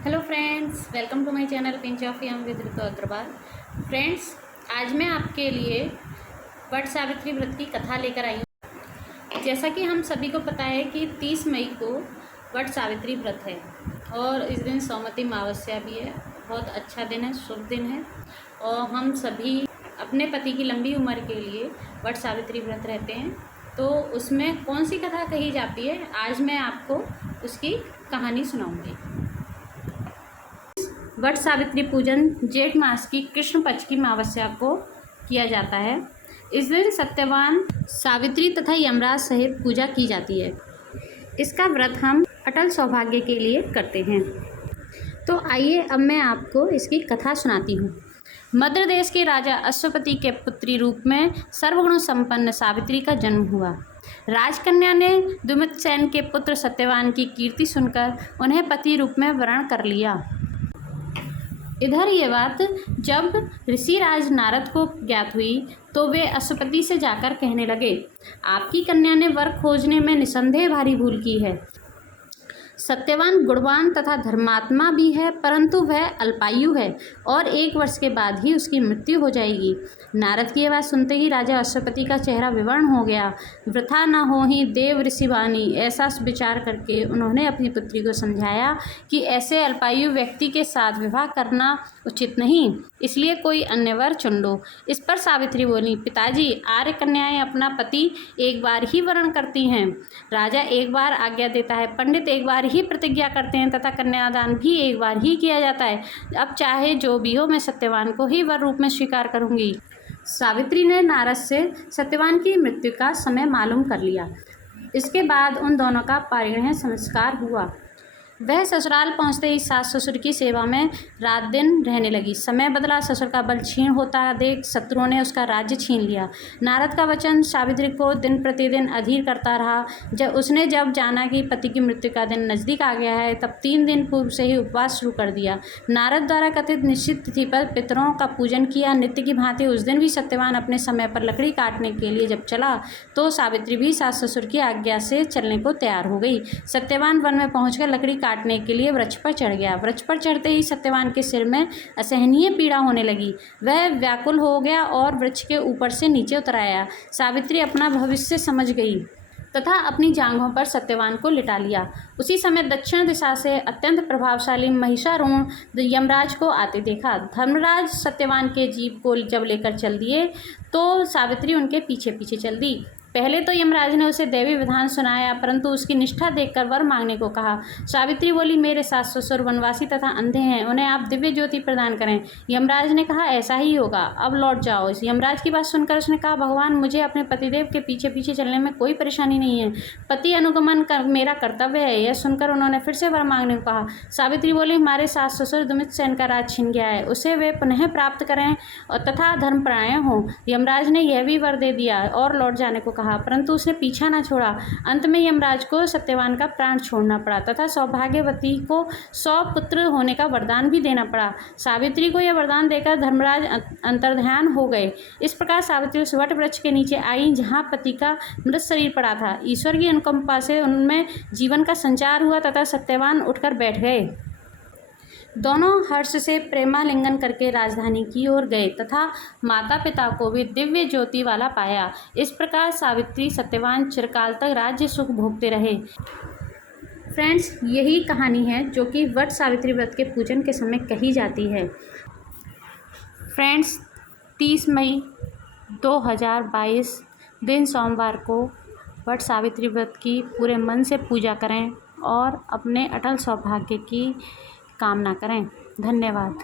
Hello friends, welcome to my channel Pinch of Yum with Ritu Agarwal. Friends, आज मैं आपके लिए वट सावित्री व्रत की कथा लेकर आई हूँ। जैसा कि हम सभी को पता है कि 30 मई को वट सावित्री व्रत है और इस दिन सौमती अमावस्या भी है। बहुत अच्छा दिन है, शुभ दिन है और हम सभी अपने पति की लंबी उम्र के लिए वट सावित्री व्रत रहते हैं। तो उसमें कौन सी कथा कही जाती है, आज मैं आपको उसकी कहानी सुनाऊंगी। वट सावित्री पूजन जेठ मास की कृष्ण पक्ष की अमावस्या को किया जाता है। इस दिन सत्यवान सावित्री तथा यमराज सहित पूजा की जाती है। इसका व्रत हम अटल सौभाग्य के लिए करते हैं। तो आइए अब मैं आपको इसकी कथा सुनाती हूँ। मद्र देश के राजा अश्वपति के पुत्री रूप में सर्वगुण संपन्न सावित्री का जन्म हुआ। राजकन्या ने दुमितसेन के पुत्र सत्यवान की कीर्ति सुनकर उन्हें पति रूप में वरण कर लिया। इधर ये बात जब ऋषिराज नारद को ज्ञात हुई तो वे अश्वपति से जाकर कहने लगे, आपकी कन्या ने वर खोजने में निसंदेह भारी भूल की है। सत्यवान गुणवान तथा धर्मात्मा भी है, परंतु वह अल्पायु है और 1 वर्ष के बाद ही उसकी मृत्यु हो जाएगी। नारद की बात सुनते ही राजा अश्वपति का चेहरा विवर्ण हो गया। वृथा न हो ही देव ऋषि वाणी, ऐसा विचार करके उन्होंने अपनी पुत्री को समझाया कि ऐसे अल्पायु व्यक्ति के साथ विवाह करना उचित नहीं, इसलिए कोई अन्य वर चुन लो। इस पर सावित्री बोली, पिताजी, आर्य कन्याएं अपना पति एक बार ही वरण करती हैं। राजा एक बार आज्ञा देता है, पंडित एक बार ही प्रतिज्ञा करते हैं तथा कन्यादान भी एक बार ही किया जाता है। अब चाहे जो भी हो, मैं सत्यवान को ही वर रूप में स्वीकार करूंगी। सावित्री ने नारद से सत्यवान की मृत्यु का समय मालूम कर लिया। इसके बाद उन दोनों का परिणय संस्कार हुआ। वह ससुराल पहुंचते ही सास ससुर की सेवा में रात दिन रहने लगी। समय बदला, ससुर का बल क्षीण होता देख शत्रुओं ने उसका राज्य छीन लिया। नारद का वचन सावित्री को दिन प्रतिदिन अधीर करता रहा। जब जाना कि पति की मृत्यु का दिन नज़दीक आ गया है, तब 3 दिन पूर्व से ही उपवास शुरू कर दिया। नारद द्वारा कथित निश्चित तिथि पर पितरों का पूजन किया। नित्य की भांति उस दिन भी सत्यवान अपने समय पर लकड़ी काटने के लिए जब चला तो सावित्री भी सास ससुर की आज्ञा से चलने को तैयार हो गई। सत्यवान वन में पहुंचकर लकड़ी काटने के लिए वृक्ष पर चढ़ गया। वृक्ष पर चढ़ते ही सत्यवान के सिर में असहनीय पीड़ा होने लगी। वह व्याकुल हो गया और वृक्ष के ऊपर से नीचे उतर आया। सावित्री अपना भविष्य समझ गई तथा अपनी जांघों पर सत्यवान को लिटा लिया। उसी समय दक्षिण दिशा से अत्यंत प्रभावशाली महिषारूढ़ यमराज को आते देखा। धर्मराज सत्यवान के जीप को जब लेकर चल दिए तो सावित्री उनके पीछे पीछे चल दी। पहले तो यमराज ने उसे दैवी विधान सुनाया, परंतु उसकी निष्ठा देखकर वर मांगने को कहा। सावित्री बोली, मेरे सास ससुर वनवासी तथा अंधे हैं, उन्हें आप दिव्य ज्योति प्रदान करें। यमराज ने कहा, ऐसा ही होगा, अब लौट जाओ। इस यमराज की बात सुनकर उसने कहा, भगवान, मुझे अपने पतिदेव के पीछे पीछे चलने में कोई परेशानी नहीं है। पति अनुगमन मेरा कर्तव्य है। यह सुनकर उन्होंने फिर से वर मांगने को कहा। सावित्री बोली, हमारे सास ससुर दुमितसेन का राज छिन गया है, उसे वे पुनः प्राप्त करें और तथा धर्मपरायण हों। यमराज ने यह भी वर दे दिया और लौट जाने को कहा, परंतु उसने पीछा न छोड़ा। अंत में यमराज को सत्यवान का प्राण छोड़ना पड़ा तथा सौभाग्यवती को 100 पुत्र होने का वरदान भी देना पड़ा। सावित्री को यह वरदान देकर धर्मराज अंतर्ध्यान हो गए। इस प्रकार सावित्री उस वट वृक्ष के नीचे आई जहाँ पति का मृत शरीर पड़ा था। ईश्वर की अनुकंपा से उनमें जीवन का संचार हुआ तथा सत्यवान उठकर बैठ गए। दोनों हर्ष से प्रेमालिंगन करके राजधानी की ओर गए तथा माता पिता को भी दिव्य ज्योति वाला पाया। इस प्रकार सावित्री सत्यवान चिरकाल तक राज्य सुख भोगते रहे। फ्रेंड्स, यही कहानी है जो कि वट सावित्री व्रत के पूजन के समय कही जाती है। फ्रेंड्स, 30 मई 2022 दिन सोमवार को वट सावित्री व्रत की पूरे मन से पूजा करें और अपने अटल सौभाग्य की कामना करें। धन्यवाद।